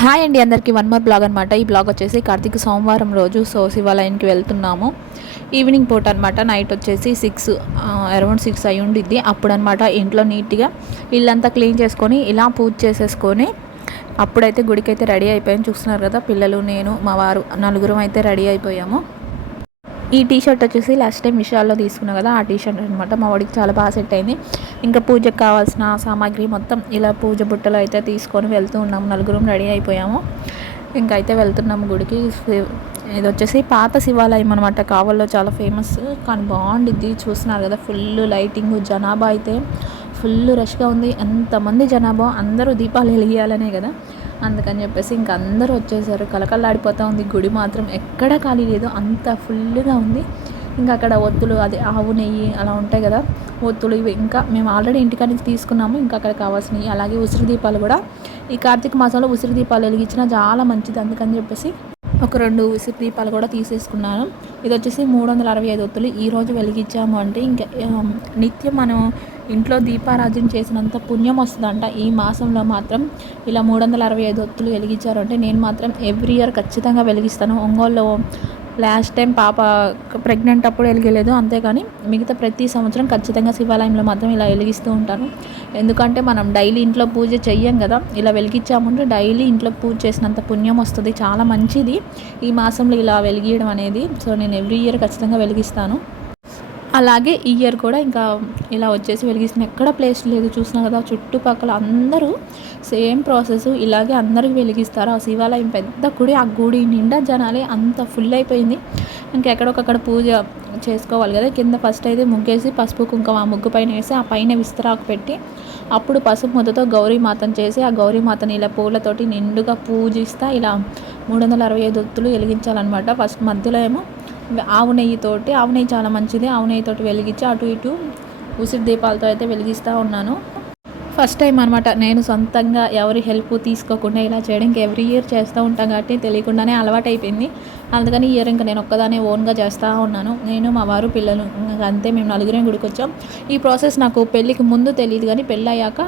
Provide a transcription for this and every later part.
Hi అండి అందరికీ one more blog అనమాట ఈ బ్లాగ్ వచ్చేసి కార్తీక సోమవారం రోజు సో శివాలయానికి వెళ్తున్నాము. ఈవినింగ్ పూట అనమాట నైట్ వచ్చేసి సిక్స్ అరౌండ్ సిక్స్ అయి ఉండిద్ది. అప్పుడనమాట ఇంట్లో నీట్గా ఇల్లంతా క్లీన్ చేసుకొని ఇలా పూజ చేసేసుకొని అప్పుడైతే గుడికి అయితే రెడీ అయిపోయాను. చూస్తున్నారు కదా పిల్లలు నేను మా వారు నలుగురం అయితే రెడీ అయిపోయాము. ఈ టీ షర్ట్ వచ్చేసి లాస్ట్ టైం విషయాల్లో తీసుకున్నా కదా ఆ టీ షర్ట్ అనమాట మా వాడికి చాలా బాగా సెట్ అయింది. ఇంకా పూజకు కావాల్సిన సామాగ్రి మొత్తం ఇలా పూజ బుట్టలు అయితే తీసుకొని వెళ్తూ ఉన్నాము. నలుగురం రెడీ అయిపోయాము. ఇంకా అయితే వెళ్తున్నాము గుడికి. ఇది వచ్చేసి పాత శివాలయం అనమాట కావల్లో చాలా ఫేమస్. కానీ బాగుండిద్ది. చూస్తున్నారు కదా ఫుల్ లైటింగ్ జనాభా అయితే ఫుల్ రష్గా ఉంది. ఎంతమంది జనాభా? అందరూ దీపాలు వెలిగియాలనే కదా. అందుకని చెప్పేసి ఇంక అందరూ వచ్చేసారు. కలకల్లాడిపోతూ ఉంది. గుడి మాత్రం ఎక్కడ ఖాళీ లేదు. అంత ఫుల్గా ఉంది. ఇంకా అక్కడ ఒత్తులు అదే ఆవు నెయ్యి అలా ఉంటాయి కదా. ఒత్తులు ఇవి ఇంకా మేము ఆల్రెడీ ఇంటికాడ నుంచి తీసుకున్నాము. ఇంకా అక్కడ కావాల్సినవి అలాగే ఉసిరి దీపాలు కూడా. ఈ కార్తీక మాసంలో ఉసిరి దీపాలు వెలిగించినా చాలా మంచిది. అందుకని చెప్పేసి ఒక రెండు ఉసిరి దీపాలు కూడా తీసేసుకున్నాను. ఇది వచ్చేసి మూడు వందల అరవై ఐదు ఒత్తులు. ఈరోజు వెలిగించాము అంటే ఇంకా నిత్యం మనం ఇంట్లో దీపారాజన చేసినంత పుణ్యం వస్తుందంట. ఈ మాసంలో మాత్రం ఇలా మూడు వందల అరవై ఐదు ఒత్తులు వెలిగించారు అంటే నేను మాత్రం ఎవ్రీ ఇయర్ ఖచ్చితంగా వెలిగిస్తాను. ఒంగోలులో లాస్ట్ టైం పాప ప్రెగ్నెంట్ అప్పుడు వెలిగలేదు. అంతేగాని మిగతా ప్రతి సంవత్సరం ఖచ్చితంగా శివాలయంలో మాత్రం ఇలా వెలిగిస్తూ ఉంటాను. ఎందుకంటే మనం డైలీ ఇంట్లో పూజ చెయ్యం కదా. ఇలా వెలిగించామంటే డైలీ ఇంట్లో పూజ చేసినంత పుణ్యం వస్తుంది. చాలా మంచిది ఈ మాసంలో ఇలా వెలిగియడం అనేది. సో నేను ఎవ్రీ ఇయర్ ఖచ్చితంగా వెలిగిస్తాను. అలాగే ఇయర్ కూడా ఇంకా ఇలా వచ్చేసి వెలిగిస్తున్న ఎక్కడ ప్లేస్ లేదు. చూసినా కదా చుట్టుపక్కల అందరూ సేమ్ ప్రాసెస్ ఇలాగే అందరికి వెలిగిస్తారు. ఆ శివాలయం పెద్ద గుడి ఆ గుడి నిండా జనాలే అంత ఫుల్ అయిపోయింది. ఇంకెక్కడొకక్కడ పూజ చేసుకోవాలి కదా. కింద ఫస్ట్ అయితే ముగ్గేసి పసుపు కుంకుమ ఆ ముగ్గు పైన వేసి ఆ పైన విస్తరాకు పెట్టి అప్పుడు పసుపు ముద్దతో గౌరీమాతను చేసి ఆ గౌరీమాతని ఇలా పూలతోటి నిండుగా పూజిస్తా ఇలా మూడు వందల అరవై ఐదు ఒత్తులు వెలిగించాలన్నమాట. ఫస్ట్ మధ్యలో ఏమో ఆవు నెయ్యితోటి ఆవు నెయ్యి చాలా మంచిది. ఆవు నెయ్యితోటి వెలిగించి అటు ఇటు ఉసిరి దీపాలతో అయితే వెలిగిస్తూ ఉన్నాను. ఫస్ట్ టైం అనమాట నేను సొంతంగా ఎవరి హెల్ప్ తీసుకోకుండా ఇలా చేయడానికి ఎవ్రీ ఇయర్ చేస్తూ ఉంటాం కాబట్టి తెలియకుండానే అలవాటు అయిపోయింది అందుకని ఇయర్ ఇంకా నేను ఒక్కదానే ఓన్గా చేస్తూ ఉన్నాను. నేను మా వారు పిల్లలు అంతే మేము నలుగురే గుడికి వచ్చాం ఈ ప్రాసెస్ నాకు పెళ్ళికి ముందు తెలియదు కానీ పెళ్ళి అయ్యాక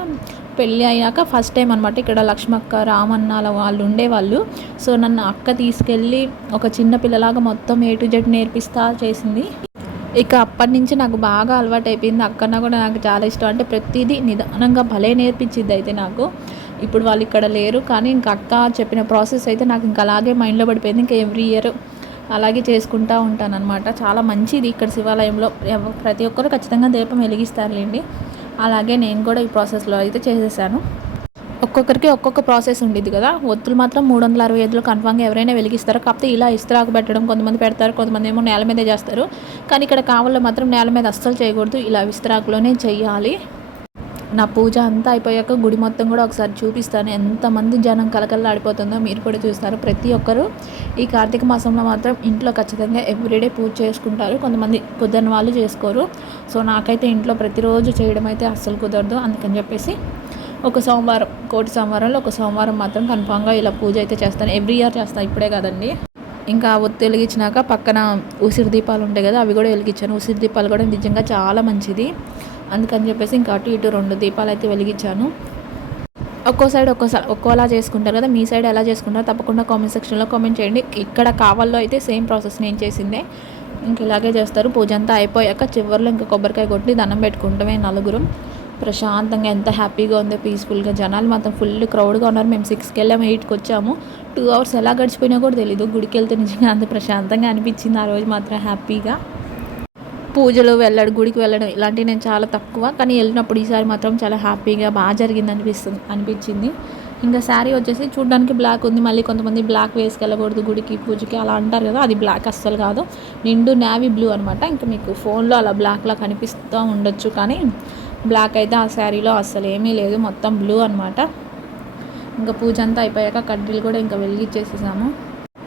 పెళ్ళి అయ్యాక ఫస్ట్ టైం అనమాట ఇక్కడ లక్ష్మక్క రామన్న వాళ్ళు. ఉండేవాళ్ళు సో నన్ను అక్క తీసుకెళ్ళి ఒక చిన్న పిల్లలాగా మొత్తం ఏ టు జెడ్ నేర్పిస్తా చేసింది. ఇక అప్పటి నుంచి నాకు బాగా అలవాటు అయిపోయింది అక్కన కూడా నాకు చాలా ఇష్టం. అంటే ప్రతిదీ నిదానంగా భలే నేర్పించింది అయితే నాకు. ఇప్పుడు వాళ్ళు ఇక్కడ లేరు కానీ ఇంక అక్క చెప్పిన ప్రాసెస్ అయితే నాకు ఇంకా అలాగే మైండ్లో పడిపోయింది. ఇంకా ఎవ్రీ ఇయర్ అలాగే చేసుకుంటూ ఉంటానన్నమాట. చాలా మంచిది ఇక్కడ శివాలయంలో. ప్రతి ఒక్కరు ఖచ్చితంగా దీపం వెలిగిస్తారులేండి. అలాగే నేను కూడా ఈ ప్రాసెస్లో అయితే చేసేసాను. ఒక్కొక్కరికి ఒక్కొక్క ప్రాసెస్ ఉండేది కదా. ఒత్తులు మాత్రం మూడు వందల అరవై ఐదులో కన్ఫామ్గా ఎవరైనా వెలిగిస్తారు కాకపోతే ఇలా ఇస్త్రాకు పెట్టడం కొంతమంది పెడతారు కొంతమంది ఏమో నేల మీదే చేస్తారు. కానీ ఇక్కడ కావాలో మాత్రం నేల మీద అస్సలు చేయకూడదు. ఇలా విస్తరాకులోనే చేయాలి నా పూజ అంతా అయిపోయాక గుడి మొత్తం కూడా ఒకసారి చూపిస్తాను. ఎంతమంది జనం కలకల్లాడిపోతుందో మీరు కూడా చూస్తారు. ప్రతి ఒక్కరు ఈ కార్తీక మాసంలో మాత్రం ఇంట్లో ఖచ్చితంగా ఎవ్రీడే పూజ చేసుకుంటారు. కొంతమంది కుదరని వాళ్ళు చేసుకోరు. సో నాకైతే ఇంట్లో ప్రతిరోజు చేయడం అయితే అస్సలు కుదరదు. అందుకని చెప్పేసి ఒక సోమవారం కోటి సోమవారంలో ఒక సోమవారం మాత్రం కన్ఫామ్గా ఇలా పూజ అయితే చేస్తాను. ఎవ్రీ ఇయర్ చేస్తాను ఇప్పుడే కదండి. ఇంకా ఒత్తి వెలిగించినాక పక్కన ఉసిరి దీపాలు ఉంటాయి కదా అవి కూడా వెలిగించాను. ఉసిరి దీపాలు కూడా నిజంగా చాలా మంచిది. అందుకని చెప్పేసి ఇంకా అటు ఇటు రెండు దీపాలు అయితే వెలిగించాను. ఒక్కో సైడ్ ఒక్కోసారి ఒక్కోలా చేసుకుంటారు కదా మీ సైడ్ ఎలా చేసుకుంటారో తప్పకుండా కామెంట్ సెక్షన్లో కామెంట్ చేయండి. ఇక్కడ కావాలో అయితే సేమ్ ప్రాసెస్ నేను చేసిందే. ఇంక ఇలాగే చేస్తారు. పూజ అంతా అయిపోయాక చివరిలో ఇంకా కొబ్బరికాయ కొట్టి దండం పెట్టుకుంటామే నలుగురు. ప్రశాంతంగా ఎంత హ్యాపీగా ఉందో పీస్ఫుల్గా. జనాలు మాత్రం ఫుల్ క్రౌడ్గా ఉన్నారు. మేము సిక్స్కి వెళ్ళాము ఎయిట్కి వచ్చాము. టూ అవర్స్ ఎలా గడిచిపోయినా కూడా తెలీదు. గుడికి వెళ్తే నిజంగా అంత ప్రశాంతంగా అనిపించింది ఆ రోజు మాత్రం హ్యాపీగా. పూజలు వెళ్ళడం గుడికి వెళ్ళడం ఇలాంటివి నేను చాలా తక్కువ. కానీ వెళ్ళినప్పుడు ఈసారి మాత్రం చాలా హ్యాపీగా బాగా జరిగింది అనిపిస్తుంది అనిపించింది. ఇంకా శారీ వచ్చేసి చూడడానికి బ్లాక్ ఉంది. మళ్ళీ కొంతమంది బ్లాక్ వేసుకెళ్ళకూడదు గుడికి పూజకి అలా అంటారు కదా అది బ్లాక్ అస్సలు కాదు. నిండు నావీ బ్లూ అనమాట ఇంకా మీకు ఫోన్లో అలా బ్లాక్లా కనిపిస్తూ ఉండొచ్చు. కానీ బ్లాక్ అయితే ఆ శారీలో అస్సలు ఏమీ లేదు. మొత్తం బ్లూ అనమాట ఇంకా పూజ అంతా అయిపోయాక కడ్డీలు కూడా ఇంకా వెలిగించేసేసాము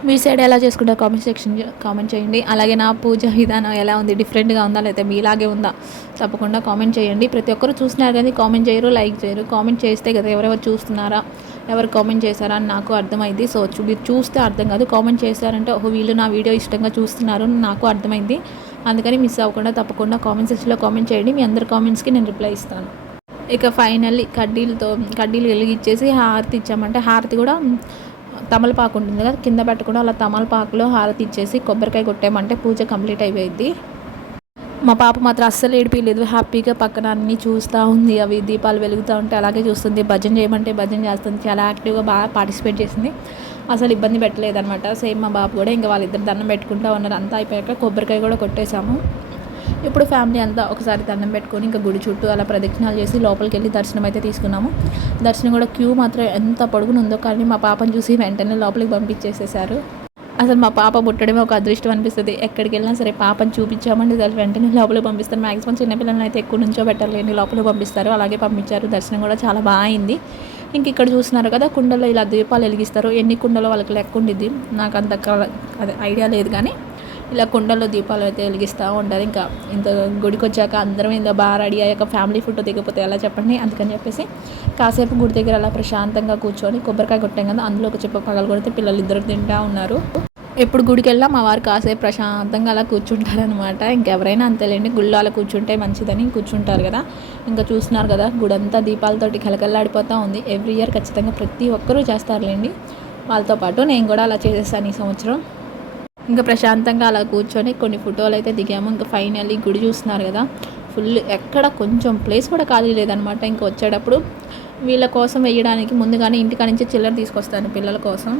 మీ సైడ్ ఎలా చేసుకుంటారు కామెంట్ సెక్షన్ కామెంట్ చేయండి. అలాగే నా పూజ విధానం ఎలా ఉంది? డిఫరెంట్గా ఉందా? లేకపోతే మీలాగే ఉందా? తప్పకుండా కామెంట్ చేయండి. ప్రతి ఒక్కరు చూసినారు కానీ కామెంట్ చేయరు లైక్ చేయరు. కామెంట్ చేస్తే కదా ఎవరెవరు చూస్తున్నారా? ఎవరు కామెంట్ చేశారా అని నాకు అర్థమైంది. సో మీరు చూస్తే అర్థం కాదు. కామెంట్ చేశారంటే ఓహో వీళ్ళు నా వీడియో ఇష్టంగా చూస్తున్నారు నాకు అర్థమైంది. అందుకని మిస్ అవ్వకుండా తప్పకుండా కామెంట్ సెక్షన్లో కామెంట్ చేయండి. మీ అందరి కామెంట్స్కి నేను రిప్లై ఇస్తాను. ఇక ఫైనల్లీ కడ్డీలతో కడ్డీలు వెలిగిచ్చేసి హారతి ఇచ్చామంటే హారతి కూడా తమలపాకు ఉంటుంది కదా కింద పెట్టకుండా అలా తమలపాకులో హారతి ఇచ్చేసి కొబ్బరికాయ కొట్టామంటే పూజ కంప్లీట్ అయిపోయింది మా పాప మాత్రం అస్సలు ఏడిపించలేదు హ్యాపీగా పక్కన అన్నీ చూస్తూ ఉంది. అవి దీపాలు వెలుగుతూ ఉంటే అలాగే చూస్తుంది. భజన చేయమంటే భజన చేస్తుంది. చాలా యాక్టివ్గా బాగా పార్టిసిపేట్ చేసింది. అసలు ఇబ్బంది పెట్టలేదు అనమాట సేమ్ మా బాబు కూడా ఇంకా వాళ్ళిద్దరు దండం పెట్టుకుంటూ ఉన్నారు. అంతా అయిపోయాక కొబ్బరికాయ కూడా కొట్టేశాము. ఇప్పుడు ఫ్యామిలీ అంతా ఒకసారి దండం పెట్టుకొని ఇంకా గుడి చుట్టూ అలా ప్రదక్షిణాలు చేసి లోపలికి వెళ్ళి దర్శనం అయితే తీసుకున్నాము. దర్శనం కూడా క్యూ మాత్రం ఎంత పొడుగునుందో కానీ మా పాపను చూసి వెంటనే లోపలికి పంపించేసేసారు అసలు మా పాప పుట్టడమే ఒక అదృష్టం అనిపిస్తుంది. ఎక్కడికి వెళ్ళినా సరే పాపను చూపించామండి అసలు వెంటనే లోపల పంపిస్తారు. మ్యాక్సిమం చిన్నపిల్లలని అయితే ఎక్కువ నుంచో పెట్టలేని లోపల పంపిస్తారు. అలాగే పంపించారు. దర్శనం కూడా చాలా బాగా అయింది. ఇంక ఇక్కడ చూస్తున్నారు కదా కుండలో ఇలా దీపాలు వెలిగిస్తారు. ఎన్ని కుండలో వాళ్ళకి లెక్క ఉండిద్ది? నాకు అంత కల- అదే ఐడియా లేదు కానీ ఇలా కుండల్లో దీపాలు అయితే వెలిగిస్తూ ఉంటారు ఇంకా ఇంత గుడికి వచ్చాక అందరం ఇంత బాగా రెడీ అయ్యాక ఫ్యామిలీ ఫోటో దిగకపోతే ఎలా చెప్పండి? అందుకని చెప్పేసి కాసేపు గుడి దగ్గర అలా ప్రశాంతంగా కూర్చొని కొబ్బరికాయ కొట్టాం కదా అందులో ఒక చెప్ప పగలు కొడితే పిల్లలు ఇద్దరు తింటూ ఉన్నారు. ఎప్పుడు గుడికి వెళ్ళా మా వారు కాసేపు ప్రశాంతంగా అలా కూర్చుంటారనమాట ఇంకెవరైనా అంతేలేండి గుళ్ళో అలా కూర్చుంటే మంచిదని కూర్చుంటారు కదా. ఇంకా చూస్తున్నారు కదా గుడి అంతా దీపాలతోటి కలకల్లాడిపోతూ ఉంది. ఎవ్రీ ఇయర్ ఖచ్చితంగా ప్రతి ఒక్కరూ చేస్తారులేండి. వాళ్ళతో పాటు నేను కూడా అలా చేసేసాను ఈ సంవత్సరం. ఇంకా ప్రశాంతంగా అలా కూర్చొని కొన్ని ఫోటోలు అయితే దిగాము. ఇంకా ఫైనల్లీ గుడి చూస్తున్నారు కదా. ఫుల్ ఎక్కడ కొంచెం ప్లేస్ కూడా ఖాళీ లేదనమాట ఇంకా వచ్చేటప్పుడు వీళ్ళ కోసం వేయడానికి ముందుగానే ఇంటికాడ నుంచి చిల్లర తీసుకొస్తాను పిల్లల కోసం.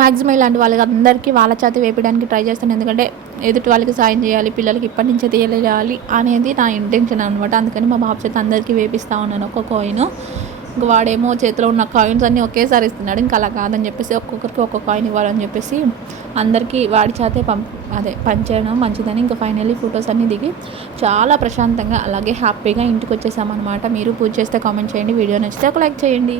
మ్యాక్సిమం ఇలాంటి వాళ్ళకి అందరికీ వాళ్ళ చేతి వేపడానికి ట్రై చేస్తాను. ఎందుకంటే ఎదుటి వాళ్ళకి సాయం చేయాలి పిల్లలకి ఇప్పటి నుంచే తెలియాలి అనేది నా ఇంటెన్షన్ అనమాట అందుకని మా బాబు చేత అందరికీ వేపిస్తూ ఉన్నాను ఒక్కొక్క కాయిన్ ఇంక వాడేమో చేతిలో ఉన్న కాయిన్స్ అన్నీ ఒకేసారి ఇస్తున్నాడు. ఇంకా అలా కాదని చెప్పేసి ఒక్కొక్కరికి ఒక్కొక్క కాయిన్ ఇవ్వాలని చెప్పేసి అందరికీ వాడి చేతే పంప్ అదే పంచడం మంచిదని. ఇంకా ఫైనల్లీ ఫొటోస్ అన్నీ దిగి చాలా ప్రశాంతంగా అలాగే హ్యాపీగా ఇంటికి వచ్చేసామన్నమాట. మీరు పూజ చేస్తే కామెంట్ చేయండి. వీడియో నచ్చితే ఒక లైక్ చేయండి.